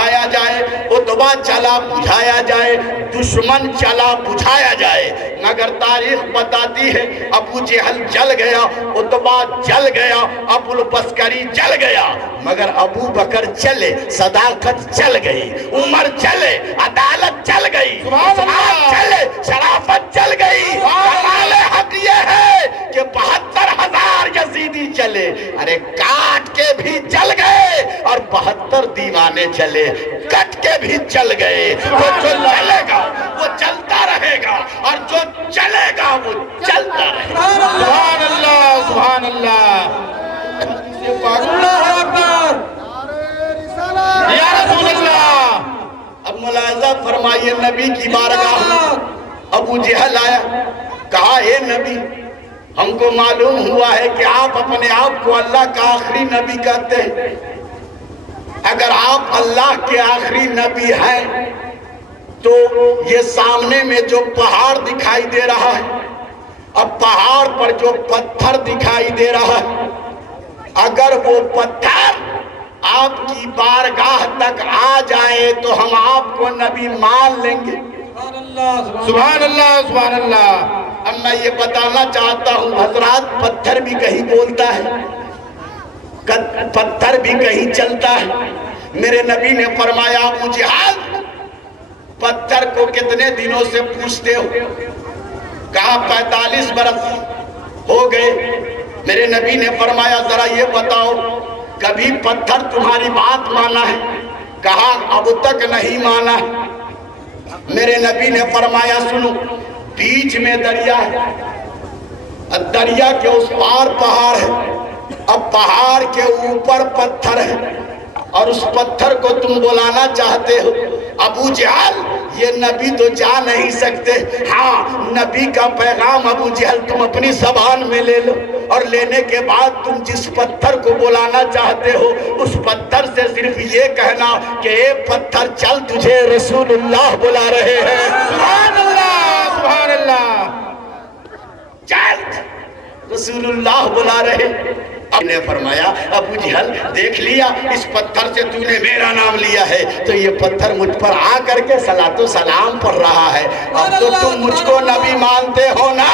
بڑھایا جائے، عتبہ چلا بجھایا جائے، دشمن چلا بجھایا جائے، مگر تاریخ بتاتی ہے ابو جہل جل گیا، عتبہ جل گیا، ابو البسکری جل گیا، مگر ابو بکر چلے، صداقت چل گئی، عمر چلے، عدالت چل گئی، عثمان چلے، شرافت چل گئی۔ کمال حق یہ ہے کہ 72,000 یزیدی چلے، ارے کاٹ کے بھی چل گئے، اور 72 دیوانے چلے، کٹ کے بھی چل گئے۔ وہ جو چلے گا وہ چلتا رہے گا، اور جو چلے گا وہ چلتا رہے گا۔ سبحان اللہ، سبحان اللہ، اللہ اکبر، یا رسول اللہ۔ اب ملاحظہ فرمائیے، نبی کی بارگاہ میں ابو جہل آیا، کہا اے نبی، ہم کو معلوم ہوا ہے کہ آپ اپنے آپ کو اللہ کا آخری نبی کہتے ہیں، اگر آپ اللہ کے آخری نبی ہیں تو یہ سامنے میں جو پہاڑ دکھائی دے رہا ہے، اب پہاڑ پر جو پتھر دکھائی دے رہا ہے، اگر وہ پتھر آپ کی بارگاہ تک آ جائے تو ہم آپ کو نبی مان لیں گے۔ سبحان اللہ، سبحان اللہ۔ اب میں یہ بتانا چاہتا ہوں حضرات، پتھر بھی کہیں بولتا ہے، پتھر بھی کہیں چلتا ہے۔ میرے نبی نے فرمایا ابو جہل، پتھر کو کتنے دنوں سے پوچھتے ہو؟ کہا 45 برس ہو گئے۔ میرے نبی نے فرمایا ذرا یہ بتاؤ کبھی پتھر تمہاری بات مانا ہے؟ کہا اب تک نہیں مانا ہے۔ میرے نبی نے فرمایا سنو، بیچ میں دریا ہے، دریا کے اس پار پہاڑ ہے، اب پہاڑ کے اوپر پتھر ہے، اور اس پتھر کو تم بلانا چاہتے ہو۔ ابو جہل یہ نبی تو جا نہیں سکتے، ہاں نبی کا پیغام ابو جہل تم اپنی زبان میں لے لو، اور لینے کے بعد تم جس پتھر کو بلانا چاہتے ہو اس پتھر سے صرف یہ کہنا کہ اے پتھر چل، تجھے رسول اللہ بلا رہے ہیں۔ سبحان اللہ، سبحان اللہ، چل، رسول اللہ بلا رہے۔ اب نے فرمایا ابو جہل دیکھ لیا اس پتھر سے تو نے میرا نام لیا ہے تو یہ پتھر مجھ پر آ کر کے صلاۃ و سلام پڑھ رہا ہے، اب تو تم مجھ کو نبی مانتے ہو نا۔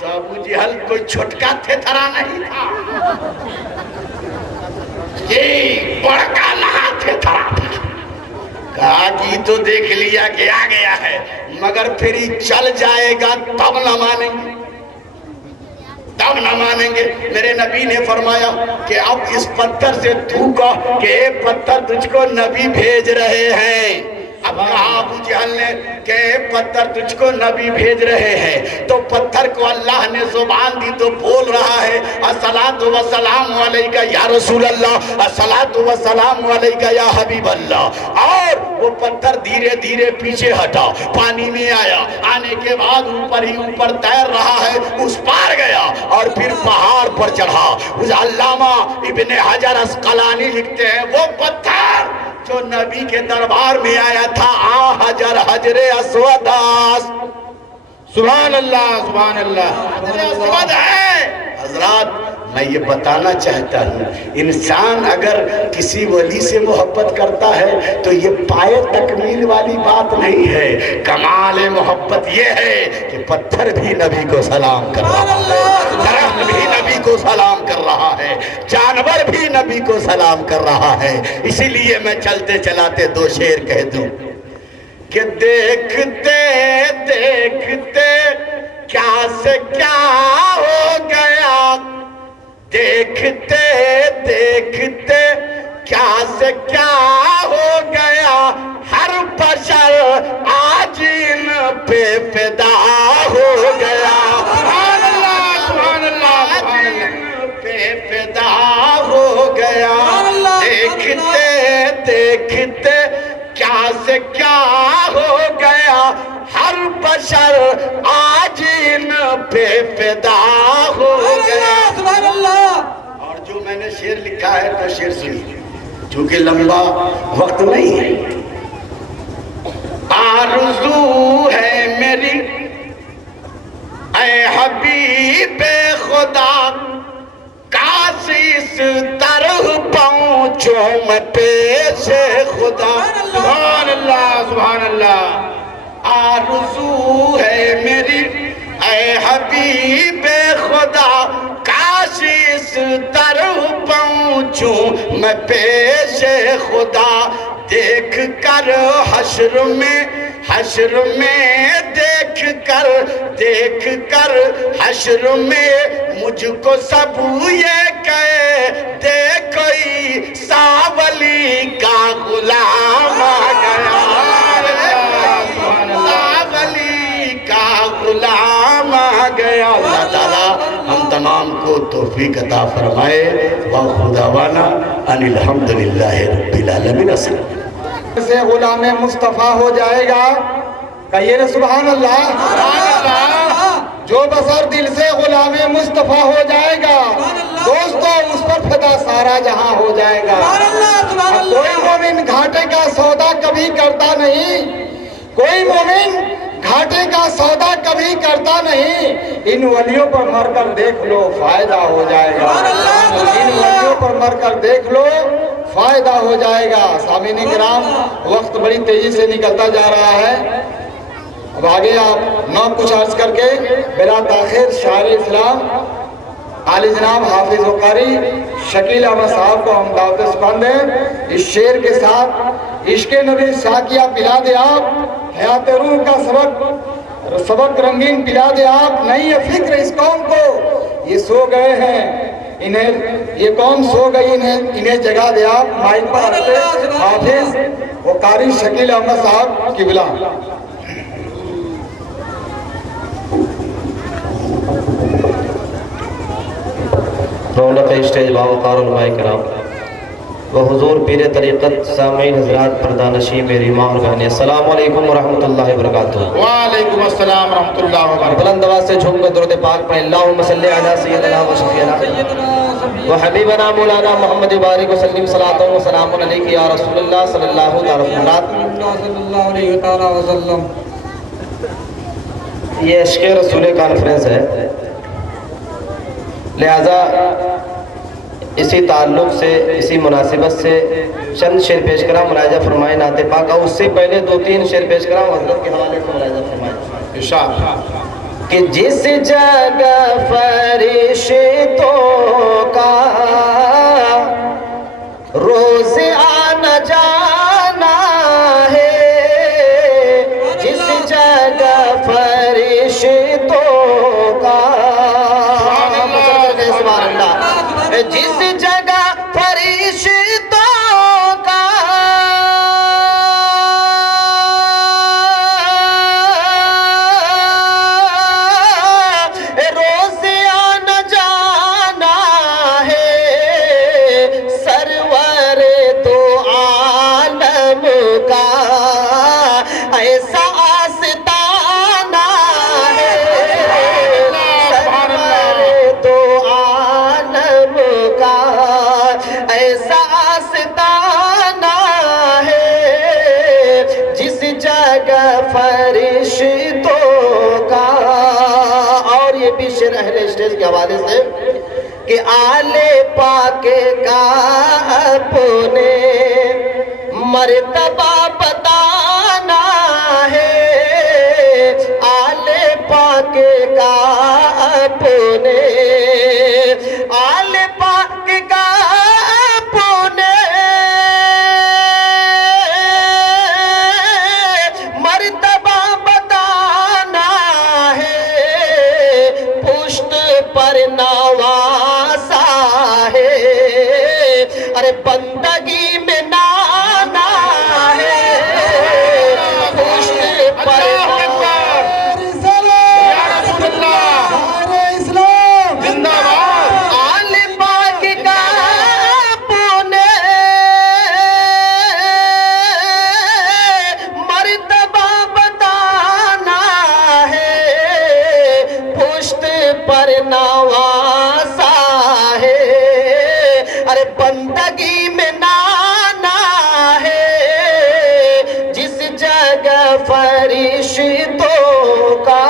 تو ابو جہل کوئی چھٹکا تھیتھرا نہیں تھا، یہ بڑکا نہا تھیتھرا تھا۔ کہا کہ تو دیکھ لیا کہ آ گیا ہے، مگر پھر ہی چل جائے گا تب نہ مانیں گے، تب نہ مانیں گے۔ میرے نبی نے فرمایا کہ اب اس پتھر سے تھوکا کہ اے پتھر تجھ کو نبی بھیج رہے ہیں۔ اب کہا ابو جہل نے کہ اے پتھر تجھ کو نبی بھیج رہے ہیں، تو پتھر کو اللہ نے زبان دی تو بول رہا ہے الصلاۃ والسلام علیکہ یا رسول اللہ، الصلاۃ والسلام علیکہ یا حبیب اللہ۔ اور وہ پتھر دھیرے دھیرے پیچھے ہٹا، پانی میں آیا، آنے کے بعد اوپر ہی اوپر تیر رہا ہے، اس پار گیا اور پھر پہاڑ پر چڑھا۔ علامہ ابن حجر اسقلانی لکھتے ہیں وہ پتھر جو نبی کے دربار میں آیا تھا حجر حجر اسود، سبحان اللہ، سبحان اللہ، حجر اسود ہے۔ حضرات میں یہ بتانا چاہتا ہوں انسان اگر کسی ولی سے محبت کرتا ہے تو یہ پائے تکمیل والی بات نہیں ہے، کمال محبت یہ ہے کہ پتھر بھی نبی کو سلام کر رہا ہے، درخت بھی نبی کو سلام کر رہا ہے، جانور بھی نبی کو سلام کر رہا ہے۔ اسی لیے میں چلتے چلاتے دو شعر کہہ دوں کہ دیکھتے دیکھتے کیا سے کیا ہو گیا، دیکھتے دیکھتے کیا سے کیا ہو گیا، ہر بشر آج ان پہ فدا ہو گیا، سبحان اللہ، سبحان اللہ، آج ان پہ فدا ہو گیا، دیکھتے دیکھتے کیا سے کیا ہو گیا، ہر بشر آج ان پہ فدا ہو گیا۔ سبحان اللہ۔ اور جو میں نے شعر لکھا ہے تو شعر سنیے چونکہ لمبا وقت نہیں ہے۔ آرزو ہے میری اے حبیب خدا کاش اس طرح پہنچ پہنچوں میں پیش خدا سبحان اللہ سبحان اللہ آرزو ہے میری اے حبیب خدا کاش اس در پہنچوں میں پیش خدا دیکھ کر حشر میں دیکھ کر حشر میں مجھ کو سب یہ کہے دے کوئی ساولی کا غلام آ گیا ساولی کا غلام آ گیا اللہ تعالیٰ ہم تمام کو توفیق عطا فرمائے وآخر دعوانا ان الحمدللہ رب العالمین سے غلام مصطفیٰ ہو جائے گا کہیے نا سبحان اللہ جو بسر دل سے غلام مصطفیٰ ہو جائے گا دوستو اس پر فدا سارا جہاں ہو جائے گا کوئی مومن گھاٹے کا سودا کبھی کرتا نہیں کوئی مومن گھاٹے کا سودا کبھی کرتا نہیں ان ولیوں پر مر کر دیکھ لو فائدہ ہو جائے گا ان ولیوں پر مر کر دیکھ لو فائدہ ہو جائے گا سامعین کرام وقت بڑی تیزی سے نکلتا جا رہا ہے اب آگے آپ نام کچھ عرض کر کے بلا تاخیر شاعر اسلام عالی جناب حافظ و قاری شکیل احمد صاحب کو ہم دعوت سپند ہیں اس شعر کے ساتھ عشق نبی ساقیہ پلا دے آپ حیات روح کا سبق رنگین پلا دے آپ نہیں ہے فکر اس قوم کو یہ سو گئے ہیں یہ قوم سو گئی انہیں جگہ دے آپ مائک پر حافظ و قاری شکیل احمد صاحب قبلہ رونق اسٹیج باوقار علماء کرام و حضور پیر طریقت سامعین حضرات پردانشی میری ماں اور بہنیں السلام علیکم ورحمۃ اللہ وبرکاتہ وعلیکم السلام ورحمۃ اللہ وبرکاتہ بلند آواز سے جھوم کر درود پاک پڑھیں اللہم صلی علی سیدنا و شفیعنا و حبیبنا مولانا محمد بارک وسلم صلاۃ و سلام علیک یا رسول اللہ صلی اللہ تعالی وسلم یہ عشق رسول کانفرنس ہے لہذا اسی تعلق سے اسی مناسبت سے چند شعر پیش کرا ملاحظہ فرمائے نعت پاک اور اس سے پہلے 2-3 شعر پیش کرا حضرت کے حوالے سے ملاحظہ فرمائے ارشاد کہ جس جگہ فرشتوں کا روز آنا جانا ہے جس جگہ فرشتوں کا جس جگہ فرشتوں کا روز آنا جانا ہے سرور دو عالم کا ایسا آستانہ ہے سرور دو عالم کا ایسا آستانہ ہے جس جگہ فرشتوں کا اور یہ بھی شعر اہل اسٹیج کے حوالے سے کہ آل پاک کا اپنے مرتبہ بتانا ہے آل پاک کا اپنے آل پاک کا اپنے مرتبہ بتانا ہے پشت پر نواسا ہے ارے بندگی میں نانا ہے پشت پر نواسا ہے ارے بندگی میں نانا ہے جس جگہ فرشتوں کا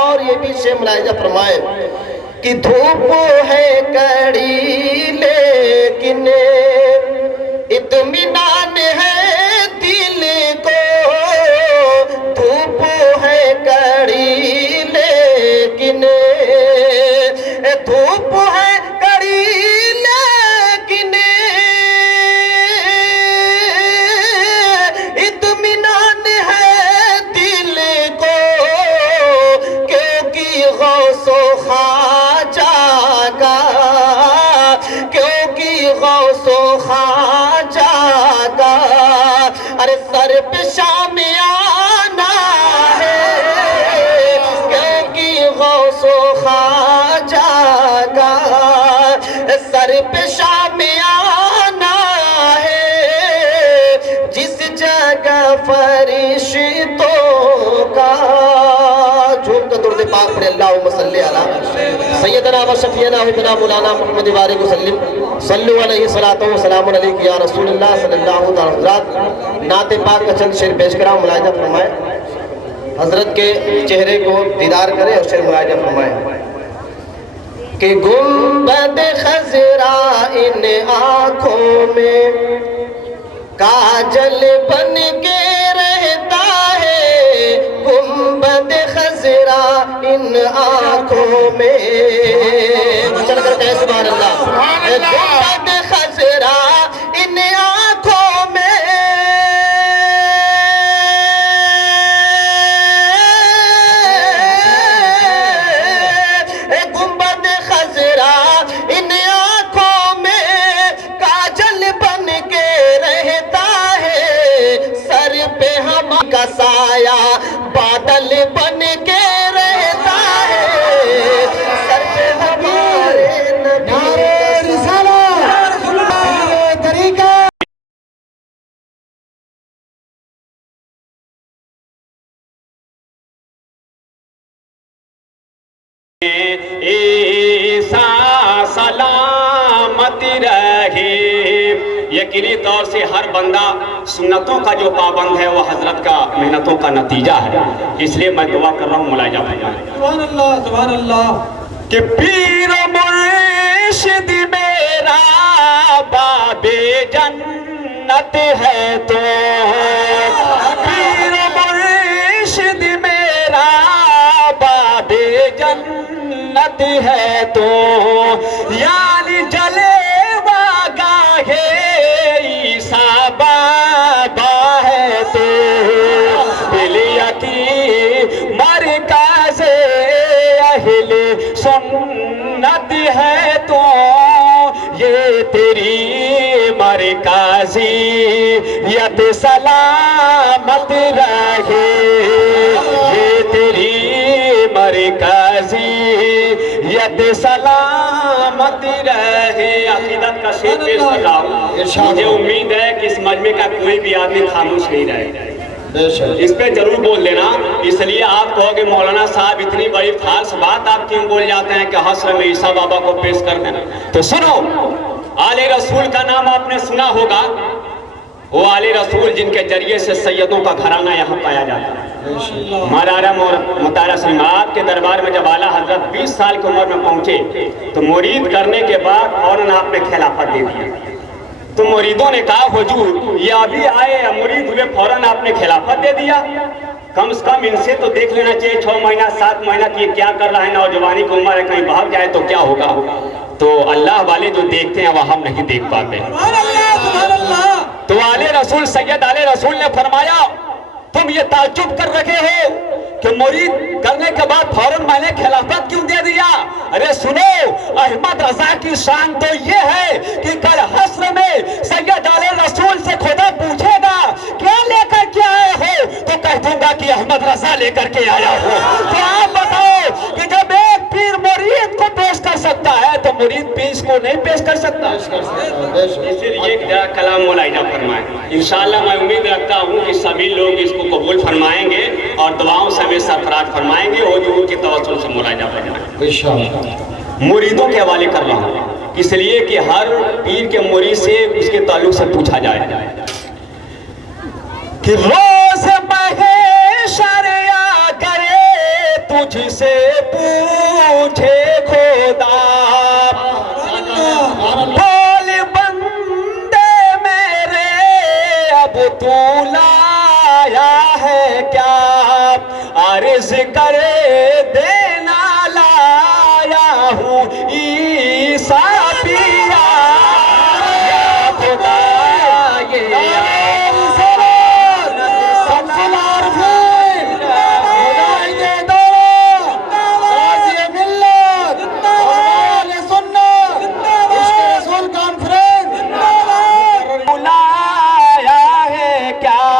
اور یہ بھی شعر ملاحظہ فرمائے کہ دھوپ ہے کڑی لیکن ارے سر پہ شامیانہ ہے کیونکہ غوث و خواجہ کا سر پہ شامیانہ ہے جس جگہ فرشتوں کا جھوم کا درود پاک پڑھے اللہم صلی علی سیدنا و شفیعنا حبنا مولانا محمد وآلہ وسلم صلو علیہ صلاۃ و سلام علیک یا رسول اللہ صلی اللہ علیہ حضرات نعت پاک کا چند شعر پیش کرا ملاحظہ فرمائیں حضرت کے چہرے کو دیدار کریں اور شعر ملاحظہ فرمائیں کہ گنبد خضرا ان آنکھوں میں کاجل بن کے رہتا ہے گنبد خضرا ان آنکھوں میں چل کر کہیں سبحان اللہ گنبد خضرا ان آنکھوں میں گنبد خضرا ان آنکھوں میں کاجل بن کے رہتا ہے سر پہ ہم کا سایہ بادل بن کے رہتا ہے سر پہ ہمارے نبی عیسیٰ سلامت رہے یقینی طور سے ہر بندہ سنتوں کا جو پابند ہے وہ حضرت کا محنتوں کا نتیجہ ہے اس لیے میں دعا کر رہا ہوں ملاحظہ فرمائیں سبحان اللہ کہ پیر و مرشد میرا باب جنت ہے تو پیر و مرشد میرا باب جنت ہے تو یعنی جلے واگاہ عیسیٰ بابا ہے تو بلیا کی مرکز اہل سنت ہے تو یہ تیری مرکزیت سلامت رہے یہ تیری مرکزیت سلامت رہے عقیدت کا شعر پیش کر رہا ہوں مجھے امید ہے کہ اس مجمع کا کوئی بھی آدمی خاموش نہیں رہے اس پہ ضرور بول دینا اس لیے آپ کہو گے مولانا صاحب اتنی بڑی خاص بات آپ کیوں بول جاتے ہیں کہ حشر میں عیسیٰ بابا کو پیش کر دینا تو سنو آل رسول کا نام آپ نے سنا ہوگا وہ آل رسول جن کے ذریعے سے سیدوں کا گھرانہ یہاں پایا جاتا ہے مولانا مطالعہ سلیم آپ کے دربار میں جب اعلیٰ حضرت 20 سال کی عمر میں پہنچے تو مرید کرنے کے بعد فوراً آپ نے خلافت دے دیا تو مریدوں نے کہا حضور یہ ابھی آئے مرید ہوئے فوراً آپ نے خلافت دے دیا کم از کم ان سے تو دیکھ لینا چاہیے 6 مہینہ 7 مہینہ کی کیا کر رہا ہے نوجوانی کی عمر ہے کہیں بھاگ جائے تو کیا ہوگا تو اللہ والے جو دیکھتے ہیں وہ ہم نہیں دیکھ پاتے تو آل رسول سید آل رسول نے فرمایا تم یہ تعجب کر رکھے ہو کہ مرید کرنے کے بعد فوراً میں نے خلافت کیوں دے دیا ارے سنو احمد رضا کی شان تو یہ ہے کہ کل حشر میں سید آل رسول سے خدا پوچھے گا کیا لے کر کے آئے ہو تو کہہ دوں گا کہ احمد رضا لے کر کے آیا ہو تو آپ بتاؤ کہ جب ایک پیر مرید کو پیش کر سکتا ہے تو مرید پیش کو نہیں پیش کر سکتا اسی لیے کلام ملاحظہ فرمائیں انشاءاللہ میں امید رکھتا ہوں کہ سبھی لوگ اس کو قبول فرمائیں گے اور دعاؤں سے ہمیں سرفراز فرمائیں گے اور جو ان کی توسل سے ملاحظہ فرمائیں مریدوں کے حوالے کر رہا ہوں اس لیے کہ ہر پیر کے مرید سے اس کے تعلق سے پوچھا جائے کہ روز محشر کرے تجھ سے پوچھے خدا بول بندے میرے اب تو لایا ہے کیا عرض کرے دینا لایا ہوں عیسیٰ پیا یا خدا یہ کیا